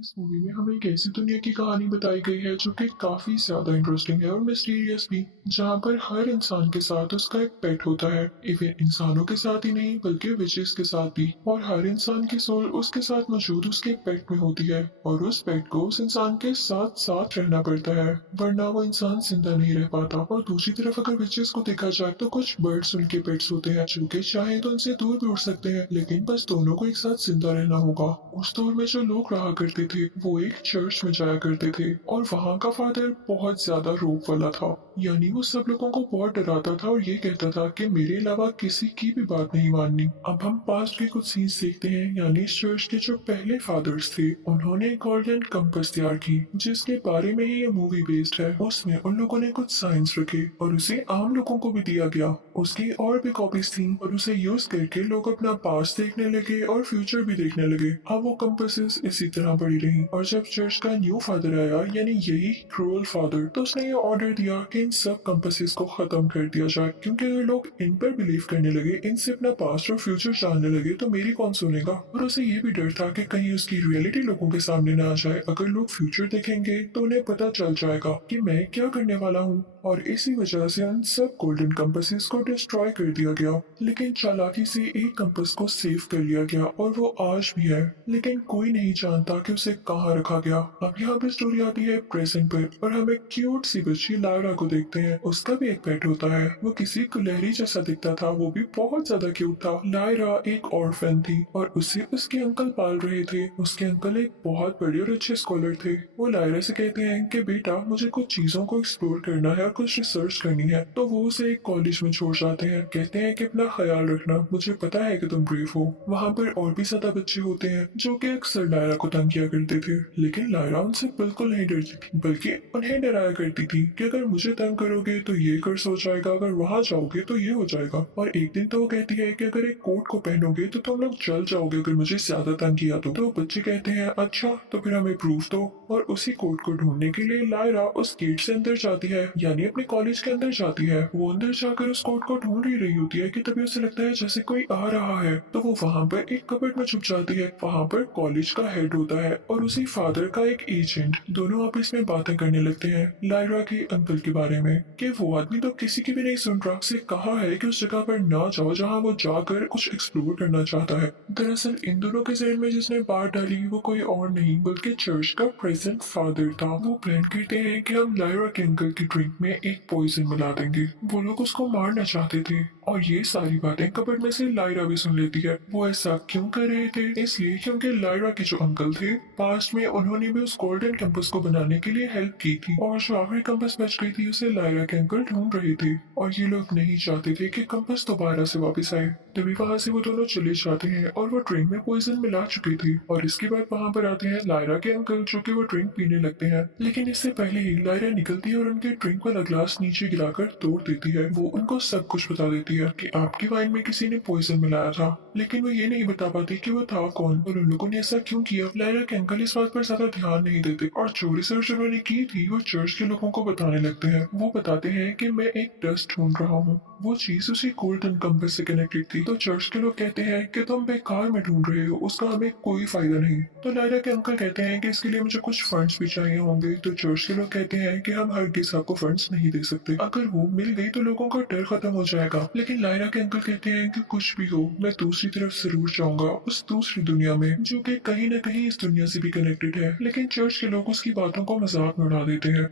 इस मूवी में हमें एक ऐसी दुनिया की कहानी बताई गई है जो कि काफी ज्यादा इंटरेस्टिंग है और मिस्टीरियस भी, जहाँ पर हर इंसान के साथ उसका एक पेट होता है। इवन इंसानों के साथ ही नहीं बल्कि विचेस के साथ भी, और हर इंसान की सोल उसके साथ मौजूद उसके पेट में होती है और उस पेट को उस इंसान के साथ साथ रहना पड़ता है, वरना वो इंसान जिंदा नहीं रह पाता। और दूसरी तरफ अगर विचेस को देखा जाए तो कुछ बर्ड्स उनके पेट्स होते हैं जो कि चाहे तो उनसे दूर भी उड़ सकते हैं, लेकिन बस दोनों को एक साथ जिंदा रहना होगा। उस दौर में जो लोग रहा करते थे वो एक चर्च में जाया करते थे, और वहाँ का फादर बहुत ज्यादा रोब वाला था। यानी वो सब लोगों को बहुत डराता था और ये कहता था कि मेरे अलावा किसी की भी बात नहीं माननी। अब हम पास्ट के कुछ सीन्स देखते हैं। यानी इस चर्च के जो पहले फादर्स थे उन्होंने गोल्डन कंपास तैयार की, जिसके बारे में ही ये मूवी बेस्ड है। उसमें उन लोगों ने कुछ साइंस रखे और उसे आम लोगों को भी दिया गया। उसकी और भी कॉपीज थी और उसे यूज करके लोग अपना पास्ट देखने लगे और फ्यूचर भी देखने लगे। अब वो कंपासेस इसी तरह पड़ी रही, और जब चर्च का न्यू फादर आया यानी यही क्रूअल फादर, तो उसने ये ऑर्डर दिया कि इन सब कंपासेस को खत्म कर दिया जाए, क्योंकि अगर लोग इन पर बिलीव करने लगे, इनसे अपना पास्ट और फ्यूचर जानने लगे, तो मेरी कौन सुनेगा। और उसे ये भी डर था कि कहीं उसकी रियलिटी लोगों के सामने ना आ जाए। अगर लोग फ्यूचर देखेंगे तो उन्हें पता चल जाएगा कि मैं क्या करने वाला हूँ, और इसी वजह से उन सब गोल्डन कंपासेस को डिस्ट्रॉय कर दिया गया। लेकिन चालाकी से एक कंपास को सेव कर लिया गया और वो आज भी है, लेकिन कोई नहीं जानता कि उसे कहाँ रखा गया। अब यहाँ पे स्टोरी आती है प्रेजेंट पर, और हम एक क्यूट सी बच्ची लायरा को देखते हैं। उसका भी एक पेट होता है, वो किसी गुलहरी जैसा दिखता था, वो भी बहुत ज्यादा क्यूट था। लायरा एक ऑर्फन थी और उसे उसके अंकल पाल रहे थे। उसके अंकल एक बहुत बड़े और अच्छे स्कॉलर थे। वो लायरा से कहते हैं कि बेटा मुझे कुछ चीजों को एक्सप्लोर करना है और कुछ रिसर्च करनी है, तो वो उसे एक कॉलेज में छोड़ जाते हैं। कहते हैं कि अपना ख्याल रखना, मुझे पता है कि तुम ब्रेव हो। वहाँ पर और भी ज्यादा बच्चे होते हैं जो कि अक्सर लायरा को तंग किया करते थे, लेकिन लायरा उनसे बिल्कुल नहीं डरती थी, बल्कि उन्हें डराया करती थी कि अगर मुझे तंग करोगे तो ये कर्ज हो जाएगा, अगर वहाँ जाओगे तो ये हो जाएगा। और एक दिन तो वो कहती है कि अगर एक कोट को पहनोगे तो तुम लोग जल जाओगे अगर मुझे ज्यादा तंग किया तो बच्चे कहते हैं अच्छा तो फिर हमें प्रूफ दो। और उसी कोट को ढूंढने के लिए लायरा उस गेट से अंदर जाती है, यानी अपने कॉलेज के अंदर जाती है। वो अंदर जाकर उस कोट को ढूंढ ही रही होती है कि तभी उसे लगता है जैसे कोई आ रहा है, तो वो वहाँ पर एक कबर्ड में छुप जाती है। वहाँ पर कॉलेज का हेड होता है और उसी फादर का एक एजेंट, दोनों आपस में बातें करने लगते हैं लायरा के अंकल के बारे में, कि वो आदमी तो किसी की भी नहीं सुन रहा, से कहा है कि उस जगह पर ना जाओ जहाँ वो जाकर कुछ एक्सप्लोर करना चाहता है। दरअसल इन दोनों के जहन में जिसने बात डाली वो कोई और नहीं बल्कि चर्च का प्रेजेंट फादर था। वो प्लान करते हैं कि हम लायरा के अंकल की ड्रिंक में एक पॉइजन मिला देंगे। वो लोग उसको मारना चाहते थे, और ये सारी बातें कबर्ड में से लायरा भी सुन लेती है। वो ऐसा क्यों कर रहे थे? इसलिए क्योंकि लायरा के जो अंकल थे पास्ट में उन्होंने भी उस गोल्डन कैंपस को बनाने के लिए हेल्प की थी, और जो आखिरी कैंपस बच गई थी उसे लायरा के अंकल ढूंढ रहे थे, और ये लोग नहीं चाहते थे कि कैंपस दोबारा से वापस आए। तभी वहाँ से वो दोनों चले जाते हैं, और वो ड्रिंक में पॉइजन मिला चुके थे। और इसके बाद वहाँ पर आते हैं लायरा के अंकल, जो कि वो ड्रिंक पीने लगते हैं। लेकिन इससे पहले ही लायरा निकलती है और उनके ड्रिंक वाला ग्लास नीचे गिराकर तोड़ देती है। वो उनको सब कुछ बता देती है कि आपकी वाइन में किसी ने पॉइजन मिलाया था, लेकिन वो ये नहीं बता पाती कि वो था कौन और उन लोगों ने ऐसा क्यों किया। लायरा के अंकल इस बात पर ज्यादा ध्यान नहीं देते, और जो रिसर्च उन्होंने की थी वो चर्च के लोगों को बताने लगते हैं। वो बताते हैं कि मैं एक डस्ट ढूंढ रहा हूँ, वो चीज उसी गोल्डन कंपास से कनेक्टेड थी। तो चर्च के लोग कहते हैं कि तुम बेकार में ढूंढ रहे हो, उसका हमें कोई फायदा नहीं। तो लायरा के अंकल कहते हैं कि इसके लिए मुझे कुछ फंड्स भी चाहिए होंगे। तो चर्च के लोग कहते हैं कि हम हरगिज आपको फंड्स नहीं दे सकते, अगर वो मिल गई तो लोगों का डर खत्म हो जाएगा। लेकिन लायरा के अंकल कहते हैं कि कुछ भी हो मैं दूसरी तरफ जरूर जाऊंगा, उस दूसरी दुनिया में जो कि कहीं न कहीं इस दुनिया से भी कनेक्टेड है। लेकिन चर्च के लोग उसकी बातों को मजाक में उड़ा देते हैं।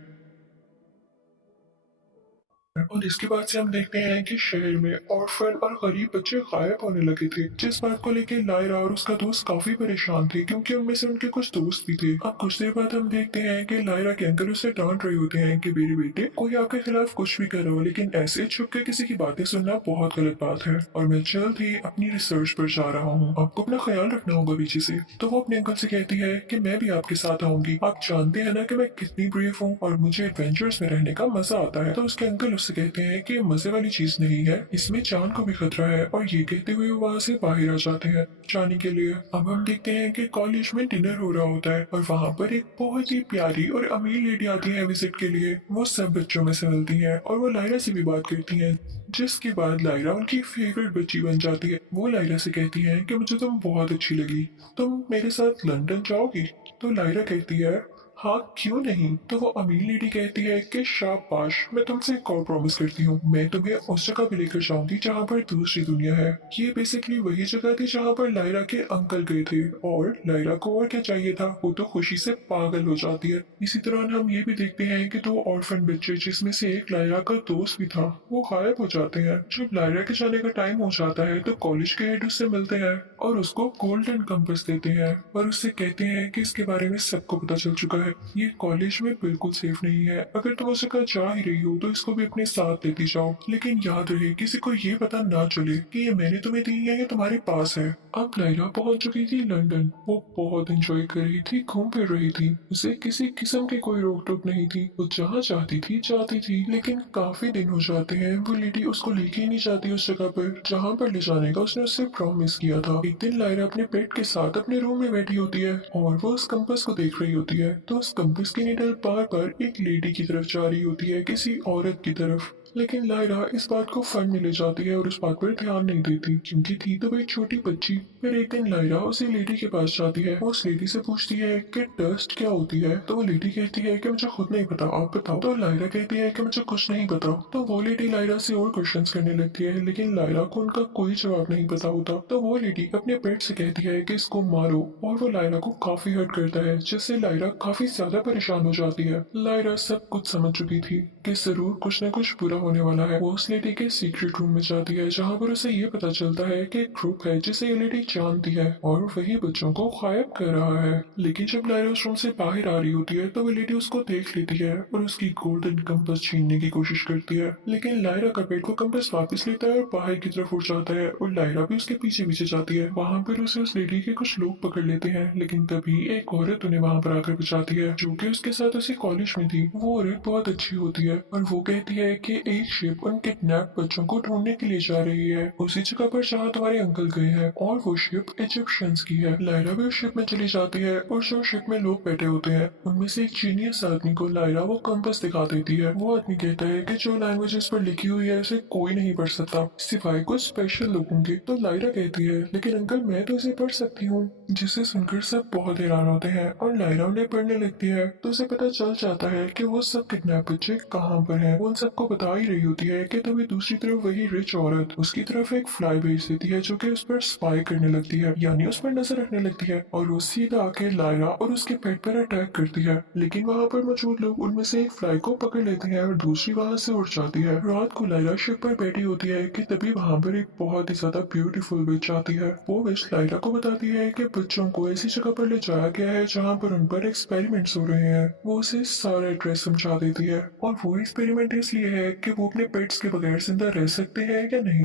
और इसके बाद से हम देखते हैं कि शहर में ऑर्फन और गरीब बच्चे गायब होने लगे थे, जिस बात को लेकर लायरा और उसका दोस्त काफी परेशान थे, क्योंकि उनमें से उनके कुछ दोस्त भी थे। अब कुछ देर बाद हम देखते हैं कि लायरा के अंकल उसे डांट रहे होते हैं कि मेरे बेटे कोई आपके खिलाफ कुछ भी करो, लेकिन ऐसे छुप के किसी की बातें सुनना बहुत गलत बात है, और मैं जल्द ही अपनी रिसर्च पर जा रहा हूँ, आपको अपना ख्याल रखना होगा पीछे से। तो वो अपने अंकल से कहती है कि मैं भी आपके साथ आऊंगी, आप जानते हैं ना कि मैं कितनी ब्रेव हूँ और मुझे एडवेंचर्स में रहने का मजा आता है। तो उसके अंकल से कहते हैं कि ये मजे वाली चीज नहीं है, इसमें जान को भी खतरा है, और ये कहते हुए वो वहाँ से बाहर आ जाते हैं जाने के लिए। अब हम देखते हैं कि कॉलेज में डिनर हो रहा होता है और वहाँ पर एक बहुत ही प्यारी और अमीर लेडी आती है विजिट के लिए। वो सब बच्चों में से मिलती है और वो लायरा से भी बात करती है, जिसके बाद लायरा उनकी फेवरेट बच्ची बन जाती है। वो लायरा से कहती है कि मुझे तुम बहुत अच्छी लगी, तुम मेरे साथ लंदन जाओगी? तो लायरा कहती है हाँ क्यों नहीं। तो वो अमीर लेडी कहती है कि शाबाश, मैं तुमसे एक और प्रॉमिस करती हूँ, मैं तुम्हें उस जगह भी लेकर जाऊंगी जहाँ पर दूसरी दुनिया है। ये बेसिकली वही जगह थी जहाँ पर लायरा के अंकल गए थे, और लायरा को और क्या चाहिए था, वो तो खुशी से पागल हो जाती है। इसी दौरान हम ये भी देखते हैं कि दो ऑर्फन बच्चे, जिसमें से एक लायरा का दोस्त भी था, वो गायब हो जाते हैं। जब लायरा के जाने का टाइम हो जाता है तो कॉलेज के हेड उससे मिलते हैं और उसको गोल्डन कंपास देते हैं और उससे कहते हैं कि इसके बारे में सबको पता चल चुका है, ये कॉलेज में बिल्कुल सेफ नहीं है। अगर तुम उस जगह जा ही रही हो तो इसको भी अपने साथ लेती जाओ, लेकिन याद रहे किसी को ये पता ना चले कि ये मैंने तुम्हें दी है या तुम्हारे पास है। अब लायरा पहुंच चुकी थी लंदन। वो बहुत एंजॉय कर रही थी, घूम फिर रही थी, उसे किसी किस्म की कोई रोक टोक नहीं थी। वो जहाँ चाहती थी जाती थी, लेकिन काफी दिन हो जाते हैं वो लेडी उसको लेके ही नहीं जाती उस जगह पर जहाँ पर ले जाने का उसने उससे प्रॉमिस किया था। एक दिन लायरा अपने पेट के साथ अपने रूम में बैठी होती है और वो उस कंपास को देख रही होती है, तो उस कंपास की नीडल बार बार एक लेडी की तरफ जा रही होती है, किसी औरत की तरफ। लेकिन लायरा इस बात को फन में ले जाती है और उस बात पर ध्यान नहीं देती, क्योंकि थी तो वही छोटी बच्ची। फिर एक दिन लायरा उसी लेडी के पास जाती है, वो उस लेडी से पूछती है कि डस्ट क्या होती है। तो वो लेडी कहती है कि मुझे खुद नहीं पता, आप बताओ। तो लायरा कहती है कि मुझे कुछ नहीं पता। तो वो लेडी लायरा से और क्वेश्चन करने लगती है, लेकिन लायरा को उनका कोई जवाब नहीं पता होता। तो वो लेडी अपने पेट से कहती है कि इसको मारो, और वो लायरा को काफी हर्ट करता है, जिससे लायरा काफी ज्यादा परेशान हो जाती है। लायरा सब कुछ समझ चुकी थी कि जरूर कुछ न कुछ बुरा होने वाला है। वो उस लेडी के सीक्रेट रूम में जाती है, जहाँ पर उसे ये पता चलता है कि एक ग्रुप है जिसे ये लेडी जानती है और वही बच्चों को गायब कर रहा है। लेकिन जब लायरा उस रूम से बाहर आ रही होती है तो वो लेडी उसको देख लेती है और उसकी गोल्डन कंपास छीनने की कोशिश करती है। लेकिन लायरा का पेट वो कंपास वापस लेता है और बाहर की तरफ उड़ जाता है, और लायरा भी उसके पीछे पीछे जाती है। वहाँ पर उसे उस लेडी के कुछ लोग पकड़ लेते हैं, लेकिन तभी एक औरत उन्हें वहाँ पर आकर बचाती है, जो कि उसके साथ उसी कॉलेज में थी। वो औरत बहुत अच्छी होती है और वो कहती है कि एक शिप उन किडनैप बच्चों को ढूंढने के लिए जा रही है, उसी जगह पर जहाँ तुम्हारे अंकल गए हैं, और वो शिप इजिप्शियंस की है। लायरा भी उस शिप में चली जाती है और जो शिप में लोग बैठे होते हैं उनमें से एक जीनियस आदमी को लायरा वो कंपास दिखा देती है। वो आदमी कहता है कि जो लैंग्वेजेस पर लिखी हुई है उसे कोई नहीं पढ़ सकता सिवाय कुछ स्पेशल लोगों के। तो लायरा कहती है लेकिन अंकल मैं तो इसे पढ़ सकती हूँ, जिसे सुनकर सब बहुत हैरान होते हैं और लायरा उन्हें पढ़ने लगती है। तो उसे पता चल जाता है कि वो सब किडनैप बच्चे कहाँ पर हैं। वो उन सबको बता ही रही होती है कि तभी दूसरी तरफ वही रिच औरत उसकी तरफ एक फ्लाई भेज देती है, जो कि उस पर स्पाई करने लगती है, यानी उस पर नजर रखने लगती है, और वो सीधा आके लायरा और उसके पेट पर अटैक करती है। लेकिन वहाँ पर मौजूद लोग उनमें से एक फ्लाई को पकड़ लेते हैं और दूसरी वहाँ से उड़ जाती है। रात को लायरा शिप पर बैठी होती है कि तभी वहाँ पर एक बहुत ही ज्यादा ब्यूटीफुल विच आती है। वो विच लायरा को बताती है कि बच्चों को ऐसी जगह पर ले जाया गया है जहाँ पर उन पर एक्सपेरिमेंट्स हो रहे हैं। वो उसे सारा एड्रेस समझा देती है, और वो एक्सपेरिमेंट इसलिए है कि वो अपने पेट्स के बगैर जिंदा रह सकते हैं या नहीं।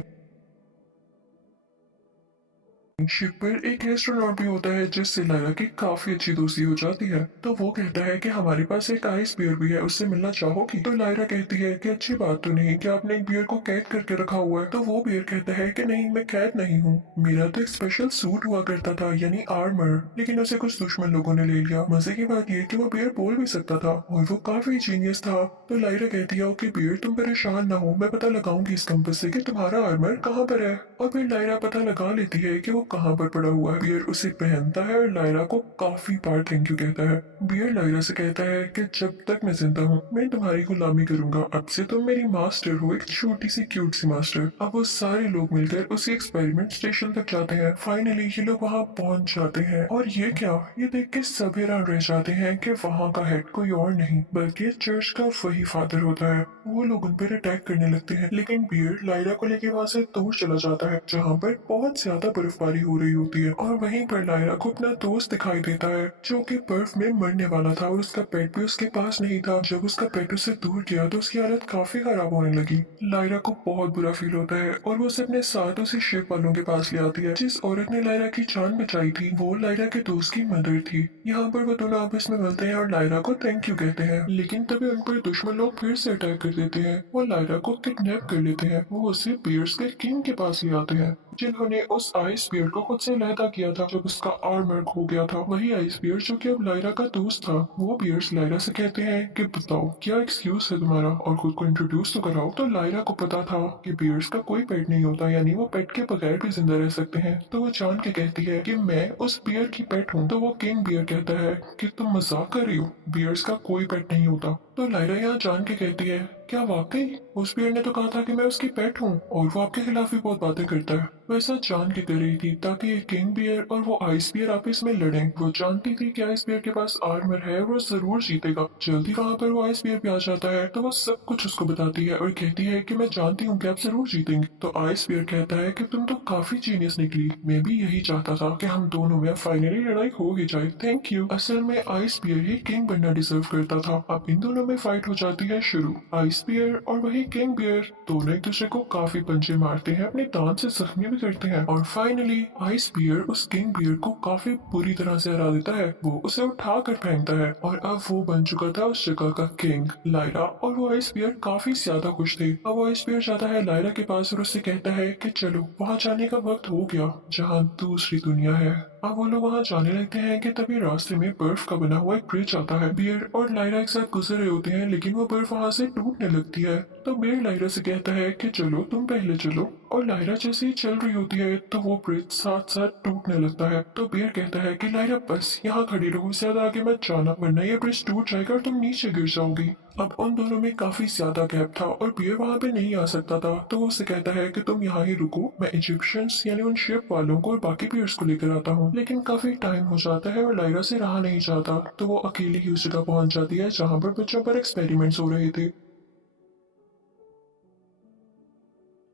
शिप पर एक एस्ट्रोनॉट भी होता है, जिससे लायरा की काफी अच्छी दोस्ती हो जाती है। तो वो कहता है कि हमारे पास एक आइस बियर भी है, उससे मिलना चाहोगी? तो लायरा कहती है कि अच्छी बात तो नहीं कि आपने एक बियर को कैद करके रखा हुआ है। तो वो बियर कहता है कि नहीं, मैं कैद नहीं हूँ, मेरा तो एक स्पेशल सूट हुआ करता था, यानी आर्मर, लेकिन उसे कुछ दुश्मन लोगों ने ले लिया। मजे की बात ये कि वो बियर बोल भी सकता था और वो काफी जीनियस था। तो लायरा कहती है ओके बियर, तुम परेशान ना हो, मैं पता लगाऊंगी इस कंपास से कि तुम्हारा आर्मर कहाँ पर है। और फिर लायरा पता लगा लेती है कि वो कहाँ पर पड़ा हुआ है। बियर उसे पहनता है और लायरा को काफी बार थैंक यू कहता है। बियर लायरा से कहता है कि जब तक मैं जिंदा हूँ मैं तुम्हारी गुलामी करूंगा, अब से तुम मेरी मास्टर हो, एक छोटी सी क्यूट सी मास्टर। अब वो सारे लोग मिलकर उसी एक्सपेरिमेंट स्टेशन तक जाते हैं। फाइनली ये लोग वहाँ पहुंच जाते हैं, और ये क्या, ये देख के सब हैरान रह जाते हैं कि वहाँ का हेड कोई और नहीं बल्कि चर्च का वही फादर होता है। वो लोग उन पर अटैक करने लगते हैं, लेकिन बियर लायरा को लेके वहाँ से दूर चला जाता है, जहाँ पर बहुत ज्यादा बर्फबारी गोलीबारी हो रही होती है और वहीं पर लायरा को अपना दोस्त दिखाई देता है जो कि बर्फ में मरने वाला था और उसका पेट भी उसके पास नहीं था। जब उसका पेट उससे दूर गया तो उसकी हालत काफी खराब होने लगी। लायरा को बहुत बुरा फील होता है और वो उसे अपने साथ उसी शिप वालों के पास ले आती है। जिस औरत ने लायरा की जान बचाई थी वो लायरा के दोस्त की मदर थी। यहाँ पर वो दोनों आपस में मिलते हैं और लायरा को थैंक यू कहते हैं, लेकिन तभी उन पर दुश्मन लोग फिर से अटैक कर देते हैं। वो लायरा को किडनैप कर लेते हैं। वो उसे बियर्स के किंग के पास ले आते हैं जिन्होंने उस आइस बियर को खुद से लहदा किया था जब उसका आर्मर खो गया था। वही आइस बियर जो कि अब लायरा का दोस्त था। वो बियर्स लायरा से कहते हैं कि बताओ क्या एक्सक्यूज है तुम्हारा और खुद को इंट्रोड्यूस तो कराओ। तो लायरा को पता था कि बियर्स का कोई पेट नहीं होता, यानी वो पेट के बगैर भी जिंदा रह सकते हैं। तो वो जान के कहती है कि मैं उस बियर की पेट हूँ। तो वो किंग बियर कहता है कि तुम मजाक कर रही हो, बियर्स का कोई पेट नहीं होता। तो लायरा यहाँ जान के कहती है क्या वाकई उस बियर ने तो कहा था कि मैं उसकी पेट हूँ और वो आपके खिलाफ भी बहुत बातें करता है। वो ऐसा जान के कर रही थी ताकि ये किंग बियर और वो आइस बियर आपस में लड़ें। वो जानती थी कि आइस बियर के पास आर्मर है, वो जरूर जीतेगा। जल्दी वहाँ पर वो आइस बियर भी आ जाता है तो वो सब कुछ उसको बताती है और कहती है कि मैं जानती हूँ कि आप जरूर जीतेंगे। तो आइस बियर कहता है कि तुम तो काफी जीनियस निकली, मैं भी यही चाहता था कि हम दोनों में फाइनली लड़ाई हो ही जाए, थैंक यू। असल में आइस बियर ही किंग बनना डिजर्व करता था। अब इन दोनों में फाइट हो जाती है शुरू। आइस बियर और वही किंग बियर दोनों एक दूसरे को काफी पंचे मारते हैं, अपने दांत से जख्मी भी करते हैं और फाइनली आइस बियर उस किंग बियर को काफी बुरी तरह से हरा देता है। वो उसे उठा कर फेंकता है और अब वो बन चुका था उस जगह का किंग। लायरा और वो आइस बियर काफी ज्यादा खुश थे। अब वो आइस बियर जाता है लायरा के पास और उससे कहता है कि चलो वहाँ जाने का वक्त हो गया जहाँ दूसरी दुनिया है। अब वो लोग वहाँ जाने लगते हैं कि तभी रास्ते में बर्फ का बना हुआ एक ब्रिज आता है। बियर और लायरा एक साथ गुजर रहे होते हैं लेकिन वो बर्फ वहाँ से टूटने लगती है। तो बियर लायरा से कहता है कि चलो तुम पहले चलो और लायरा जैसे ही चल रही होती है तो वो ब्रिज साथ साथ टूटने लगता है। तो बियर कहता है कि लायरा बस यहाँ खड़ी रहो, ज्यादा आगे मत जाना वरना ये ब्रिज टूट जाएगा और तुम नीचे गिर जाओगी। अब उन दोनों में काफी ज्यादा गैप था और बियर वहां पे नहीं आ सकता था। तो वो उससे कहता है कि तुम यहाँ ही रुको, मैं इजिप्शियंस यानी उन शिप वालों को और बाकी बियर्स को लेकर आता हूँ। लेकिन काफी टाइम हो जाता है और लायरा से रहा नहीं जाता तो वो अकेली ही उस जगह पहुंच जाती है जहाँ पर बच्चों पर एक्सपेरिमेंट्स हो रहे थे।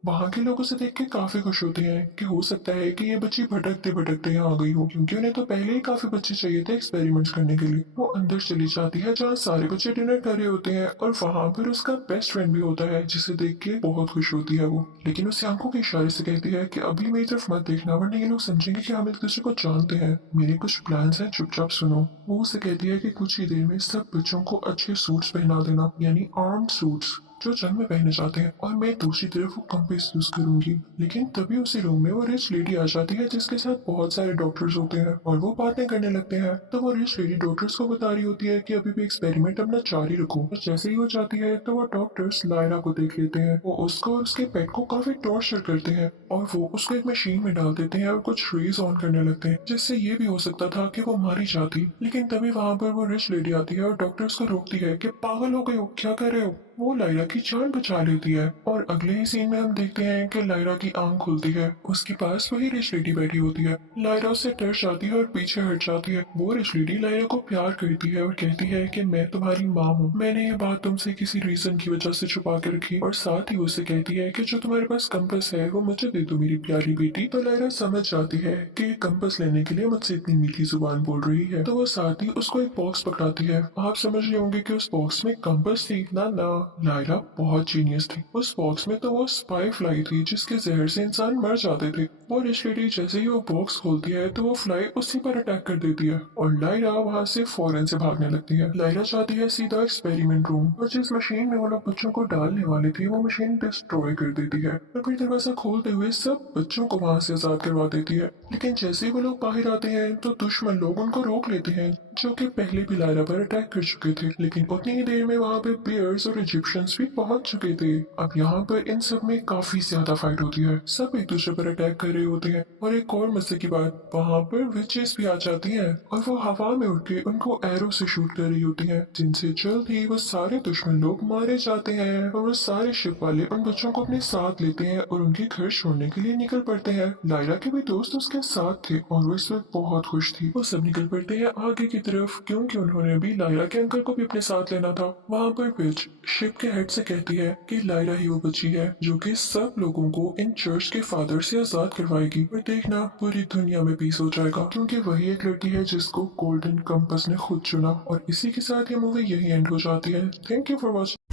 वहां के लोग उसे देख के काफी खुश होते हैं कि हो सकता है कि ये बच्ची भटकते भटकते यहाँ आ गई हो, क्योंकि उन्हें तो पहले ही काफी बच्चे चाहिए थे एक्सपेरिमेंट्स करने के लिए। वो अंदर चली जाती है जहाँ सारे बच्चे डिनर कर रहे होते हैं और वहां पर उसका बेस्ट फ्रेंड भी होता है जिसे देख के बहुत खुश होती है वो, लेकिन उससे आंखों के इशारे से कहती है कि अभी मेरी तरफ मत देखना वरना ये लोग समझेंगे कि हम एक दूसरे को जानते हैं। मेरे कुछ प्लान्स हैं, चुपचाप सुनो। वो उसे कहती है कि कुछ ही देर में सब बच्चों को अच्छे सूट्स पहना देना, यानी आर्म्ड सूट्स जो जंग में पहने जाते हैं, और मैं दूसरी तरफ वो कंपास यूज करूंगी। लेकिन तभी उसी रूम में वो रिच लेडी आ जाती है जिसके साथ बहुत सारे डॉक्टर्स होते हैं और वो बातें करने लगते हैं। तो वो रिच लेडी डॉक्टर्स को बता रही होती है कि अभी भी एक्सपेरिमेंट अपना जारी रखो। और जैसे ही वो जाती है तो वो डॉक्टर्स लायरा को देख लेते हैं। वो उसको और उसके पेट को काफी टॉर्चर करते हैं और वो उसको एक मशीन में डाल देते हैं और कुछ रेज ऑन करने लगते हैं जिससे ये भी हो सकता था कि वो मारी जाती। लेकिन तभी वहां पर वो रिच लेडी आती है और डॉक्टर्स को रोकती है कि पागल हो गए हो, क्या कर रहे हो। वो लायरा की जान बचा लेती है और अगले ही सीन में हम देखते हैं कि लायरा की आंख खुलती है। उसके पास वही रिच लेडी बैठी होती है। लायरा उससे डर जाती है और पीछे हट जाती है। वो रिच लेडी लायरा को प्यार करती है और कहती है कि मैं तुम्हारी माँ हूँ, मैंने ये बात तुमसे किसी रीजन की वजह से छुपा के रखी। और साथ ही उसे कहती है कि जो तुम्हारे पास कंपास है वो मुझे दे दो मेरी प्यारी बेटी। तो लायरा समझ जाती है कि ये कंपास लेने के लिए मुझसे इतनी मीठी जुबान बोल रही है। तो वो साथ ही उसको एक बॉक्स पकड़ाती है। आप समझ रहे होंगे कि उस बॉक्स में कंपास थी। ना ना, लायरा बहुत जीनियस थी। उस बॉक्स में तो वो स्पाई फ्लाई थी जिसके जहर से इंसान मर जाते थे। वो रिच लेडी जैसे ही वो बॉक्स खोलती है तो वो फ्लाई उसी पर अटैक कर देती है और लायरा वहां से फौरन से भागने लगती है। लायरा चाहती है सीधा एक्सपेरिमेंट रूम और जिस मशीन में वो लोग बच्चों को डालने वाले थे वो मशीन डिस्ट्रॉय कर देती है और फिर दरवाजा खोलते हुए सब बच्चों को वहां से आजाद करवा देती है। लेकिन जैसे ही वो लोग बाहर आते हैं तो दुश्मन लोग उनको रोक लेते हैं जो कि पहले भी लायरा पर अटैक कर चुके थे। लेकिन उतनी ही देर में वहां पे बियर्स और इजिप्शियंस भी पहुंच चुके थे। अब यहाँ पर इन सब में काफी ज्यादा फाइट होती है, सब एक दूसरे पर अटैक कर रहे होते हैं। और एक और मजे की बात, वहाँ पर विचेस भी आ जाती हैं और वो हवा में उड़ के उनको एरो से शूट कर रही होती हैं जिनसे जल्द ही वो सारे दुश्मन लोग मारे जाते हैं। और वो सारे शिप वाले उन बच्चों को अपने साथ लेते हैं और उनके घर छोड़ने के लिए निकल पड़ते हैं। लायरा के भी दोस्त उसके साथ थे और वो इस वक्त बहुत खुश थी। वो सब निकल पड़ते हैं आगे की तरफ क्योंकि उन्होंने भी लायरा के अंकल को भी अपने साथ लेना था। वहाँ पर विच शिप के हेड से कहती है कि लायरा ही वो बच्ची है जो कि सब लोगों को इन चर्च के फादर से आजाद करवाएगी और देखना पूरी दुनिया में पीस हो जाएगा, क्योंकि वही एक लड़की है जिसको गोल्डन कंपास ने खुद चुना। और इसी के साथ ये मूवी यही एंड हो जाती है। Thank you for watching.